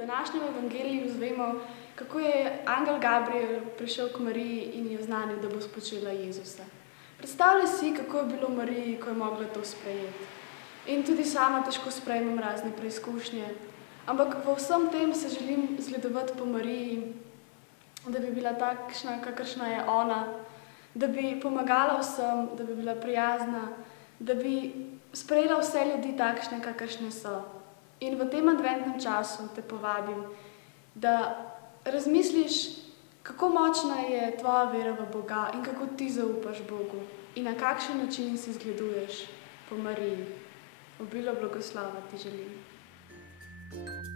današnjem evangeliju izvemo, kako je angel Gabriel prišel k Mariji in jo oznanil, da bo spočela Jezusa. Predstavljaj si, kako je bilo Mariji, ko je mogla to sprejeti. In tudi sama težko sprejmem razne preizkušnje. Ampak v vsem tem se želim zgledovati po Mariji, da bi bila takšna, kakršna je ona, da bi pomagala vsem, da bi bila prijazna, da bi sprejela vse ljudi takšne, kakršne so. In v tem adventnem času te povabim, da razmisliš, kako močna je tvoja vera v Boga in kako ti zaupaš Bogu in na kakšen način si zgleduješ po Mariji. Obilo blagoslova ti želim.